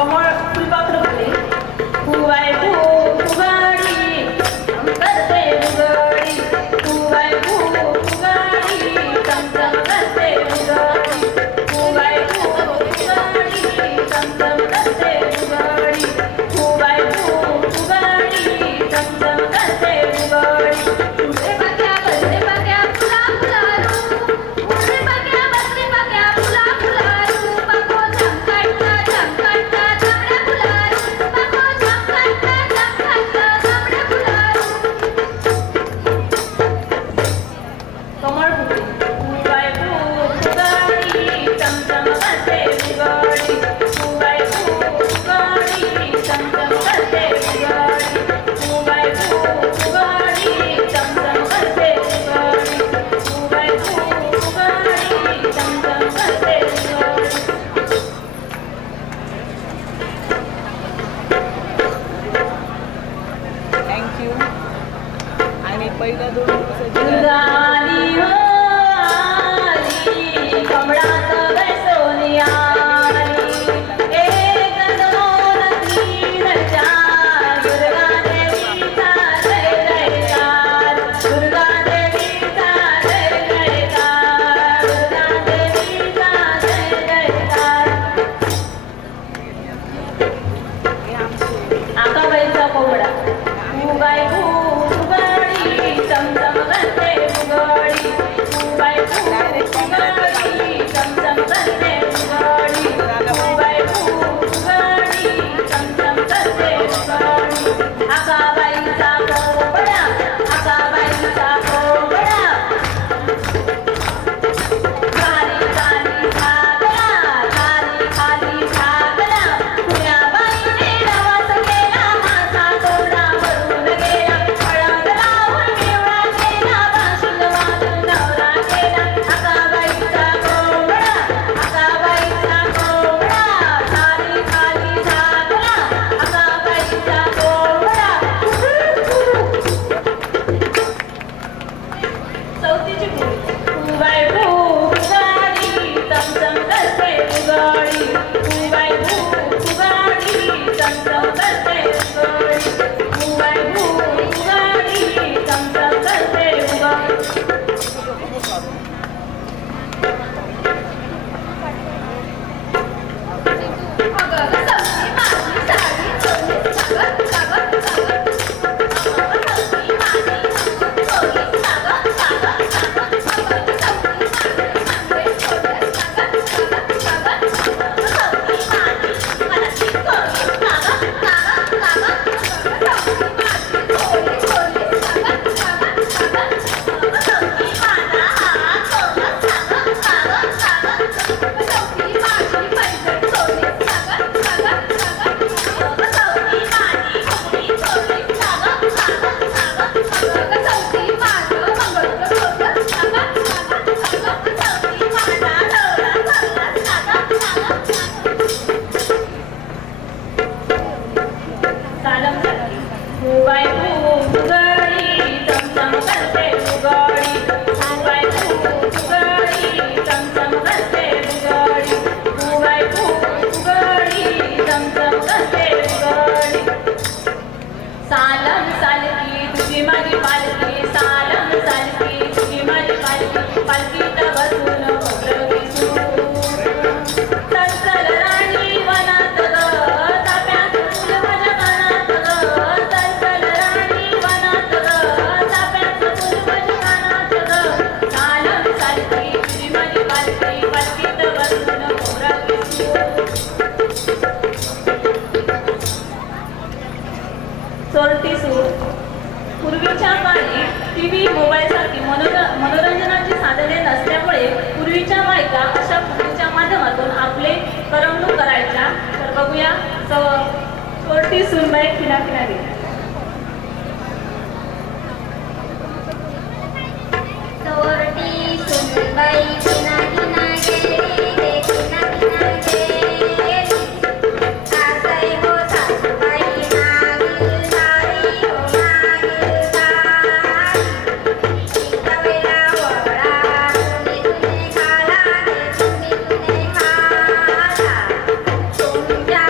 कमळ फुलपाखरं बोलले, फुवाय फू फुगाडी करते उघडी, फुवाय फू फुगाडी चमचम करते उघडी, फुवाय फू फुगाडी चमचम करते उघडी, फुवाय फू फुगाडी चमचम करते उघडी. उडे बग्या बसले बग्या फुला फुलारू, उडे बग्या बसले बग्या फुला फुलारू, बघो झंकाटता झंकाटता तांबड्या फुलारू, बघो झंकाटता झंकाटता तांबड्या फुलारू. कमळ फुले, फुवाय फू फुगाडी चमचम करते उघडी, फुवाय फू फुगाडी चमचम करते उघडी, फुवाय फू फुगाडी चमचम करते उघडी, फुवाय फू फुगाडी चमचम करते उघडी. थँक्यू. आणि पहिल्या दोन दिवसाची गाली हो आली, कमळात बैसोनी आली, एक दोन तीन चार, दुर्गा देवीचा जय जयकार, दुर्गा देवीचा जय जयकार, दुर्गा देवीचा जय जयकार. आकाबाईचा कोवडा, फुगाय फू फुगाडी चमचम करते उघडी, फुगाय फू फुगाडी चमचम करते उघडी, फुगाय फू फुगाडी चमचम करते उघडी. आकाबाईचा कोवडा, आकाबाईचा कोवडा, खाली खाली सागरा, खाली खाली सागरा, पुण्याबाईने प्रवास केला, मासा तोडा भरून गेला, हळद लावून पिवळा केला, बाशिंग वाजून नवरा केला. आकाबाईचा कोवडा, आकाबाईचा कोवडा, खाली खाली सागरा, आकाबाईचा कोवडा. चौथीची बोल, फुगाय फू फुगाडी चमचम करते उघडी, फुगाय फू फुगाडी चमचम करते उघडी, फुगाय फू फुगाडी चमचम करते उघडी. अगं सवती माझी साडी चोलीस सागत सागत सागत, अगं सवती माझी चोलीस सागत सागत सागत, अगं सवती माझी चोलीस सागत सागत सागत, अगं सवती माझी चोलीस सागत सागत सागत, अगं सवती माझी चोलीस सागत सागत सागत, अगं सवती माझा हात चोलीस सागत सागत सागत, अगं सवती माझी पैठण चोलीस सागत सागत सागत, अगं सवती माझी फुगडी चोलीस सागत सागत सागत, अगं सवती माझं मंगळसूत्र चोलीस सागत सागत सागत, सवती माझा नवरा चोलीस सागत सागत सागत. सालम सालम, फुगाय फू फुगाडी चमचम करते उघडी, फुगाय फू फुगाडी चमचम करते उघडी, फुगाय फू फुगाडी चमचम करते उघडी. सालम सालकी तुझी माझी पालखी, सालम सालकी तुझी माझी पालखी, पालखीत बसून मोर दिसू, चल राणी वनात ग, चाफ्यात फुल माझ्या कानात ग, चल राणी वनात ग, चाफ्यात फुल माझ्या कानात ग. सालम सालकी तुझी माझी पालखी, पालखीत बसून मोर दिसू. चोरटी सूर, पूर्वीच्या काळी टीव्ही मोबाईलसारखी मनोरंजनाची साधने नसल्यामुळे पूर्वीच्या बायका अशा पूर्वीच्या माध्यमातून आपले करमणूक करायच्या. तर बघूया चोरटी सूरबाई खिना खिना गेली. चोरटी सुनबाई किना किना गेली रे, किना किना गेली, सासई हो सासूबाई मागील सारी हो मागील सारी, शिकवेला वळा तुम्ही तुने खाला रे, तुम्ही तुने खाला, तुमच्या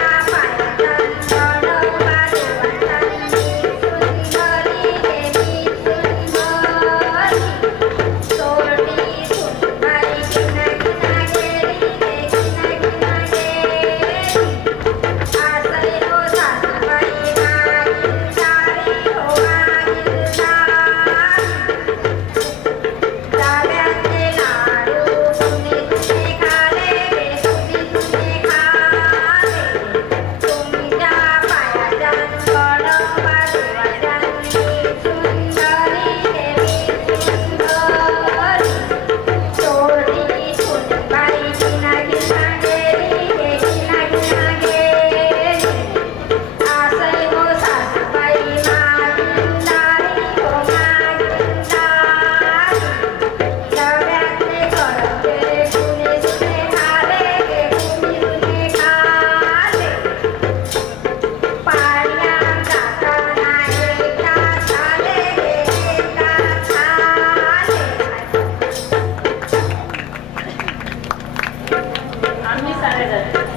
काय झालं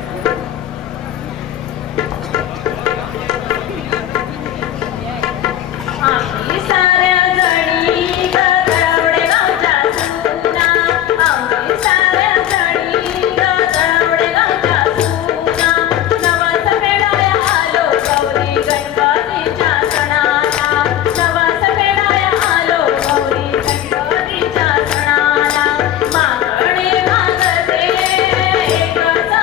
आम्ही साऱ्या जणी गजवडे गावच्या सुना आम्ही साऱ्या जणी गजवडे गावच्या सुना नवस फेडाया आलो गौरी गणपतीच्या सणाला नवस फेडाया आलो गौरी गणपतीच्या सणाला मागणे मागते एकच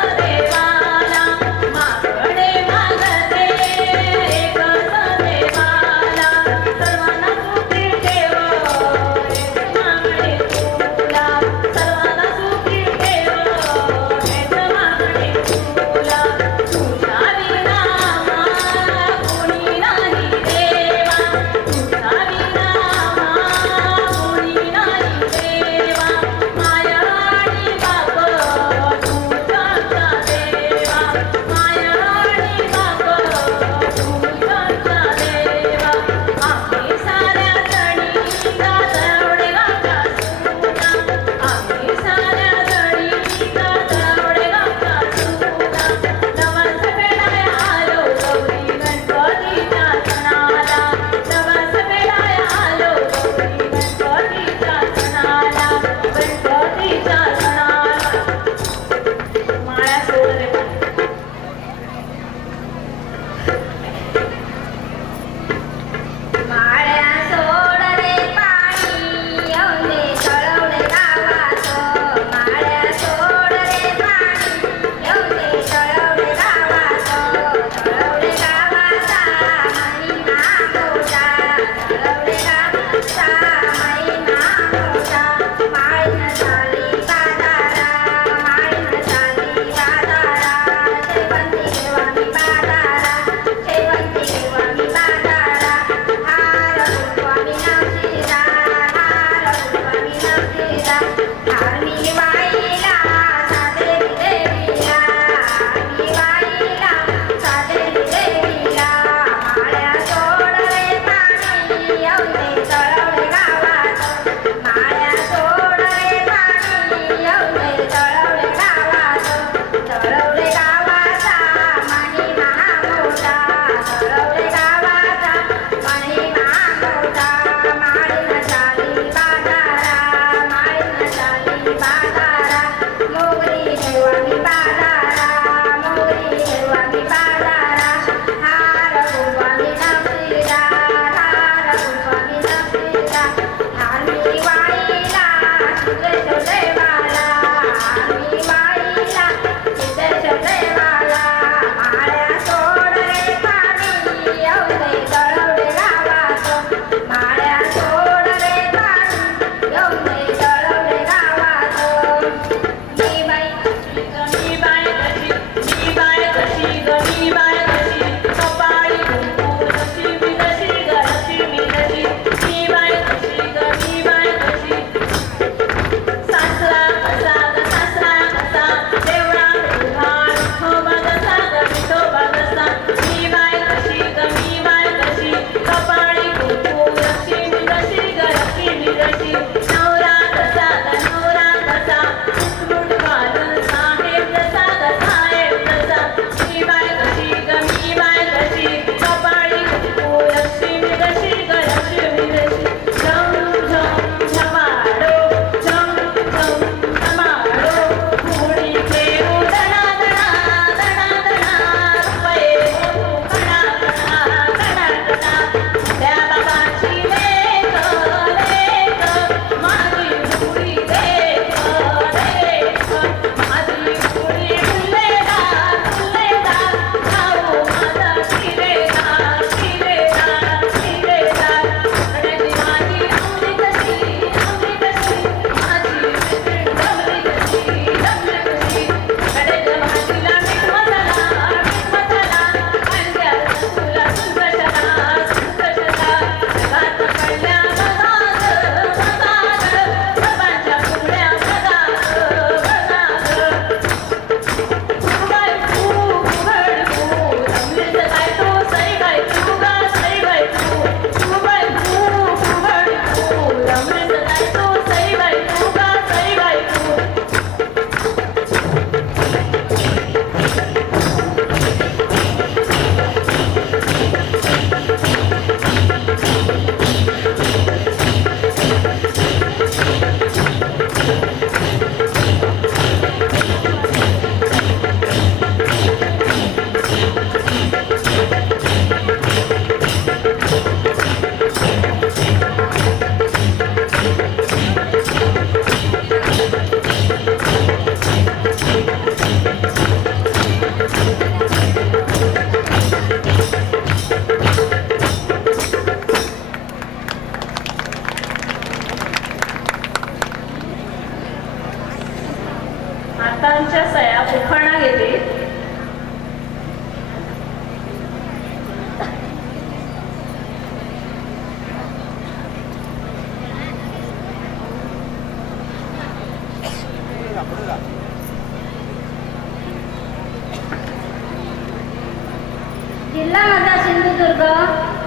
जिल्हा माझा सिंधुदुर्ग,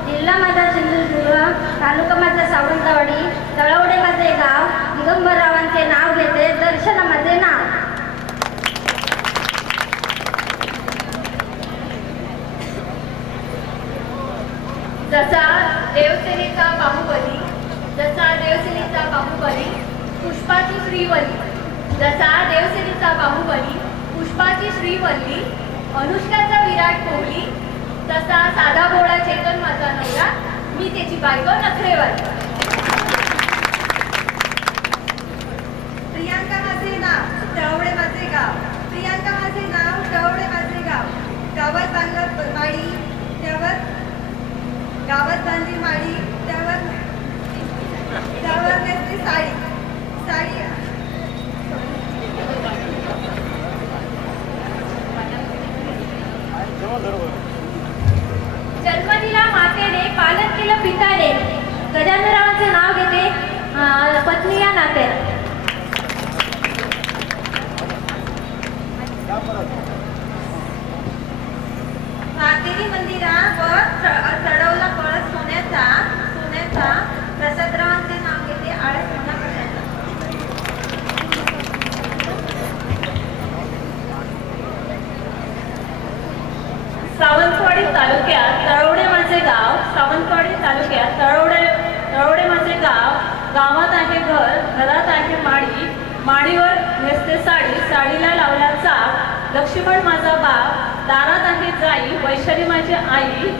जिल्हा माझा सिंधुदुर्ग, तालुका माझा सावंतवाडी, तळवडे माझे गाव, दिगंबररावांचे नाव घेते, दर्शन माझे नाव. जसा देवसेनेचा बाहुबली, जसा देवसेनेचा बाहुबली, पुष्पाची श्रीवल्ली. जसा देवसेनेचा बाहुबली, पुष्पाची श्रीवल्ली, अनुष्काचा विराट कोहली, तसा साधा भोळा चेतन माझा नवरा, मी त्याची बायको नखरेवाली. प्रियांका माझे नाव, तळवडे माझे गाव. प्रियांका माझे नाव, तळवडे माझे गाव. गावात बांधलं माडी, त्यावर गावात बांधली माडी, त्यावर नेसली साडी. साडी जन्म दिला मातेने, पालन केलं पिताने, गजाननरावांचे नाव घेते पत्नी या नात्याने. मातेरी मंदिरावर चढवला कळस सोन्याचा, प्रसादरावांचे नाव घेते आळस सोना प्रसाद. सावंतवाडी तालुक्यात तळवडे माझे गाव, सावंतवाडी तालुक्यात तळवडे माझे गाव. गावात आहे घर, घरात आहे माडी, माडीवर नेसते साडी, साडीला लावला चाप. लक्ष्मण माझा बाप, दारात आहे जाई, वैशाली माझी आई.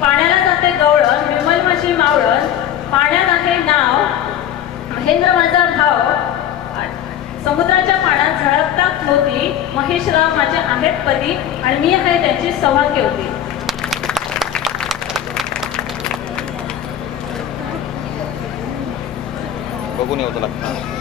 पाण्याला जाते गवळण, विमल माझी मावळण, पाण्यात आहे नाव, महेंद्र माझा भाव. समुद्राच्या पाण्यात झळकतात मोती, महेशराव माझे आहेत पती आणि मी आहे त्यांची सौभाग्यवती. बघून येऊ लागतं.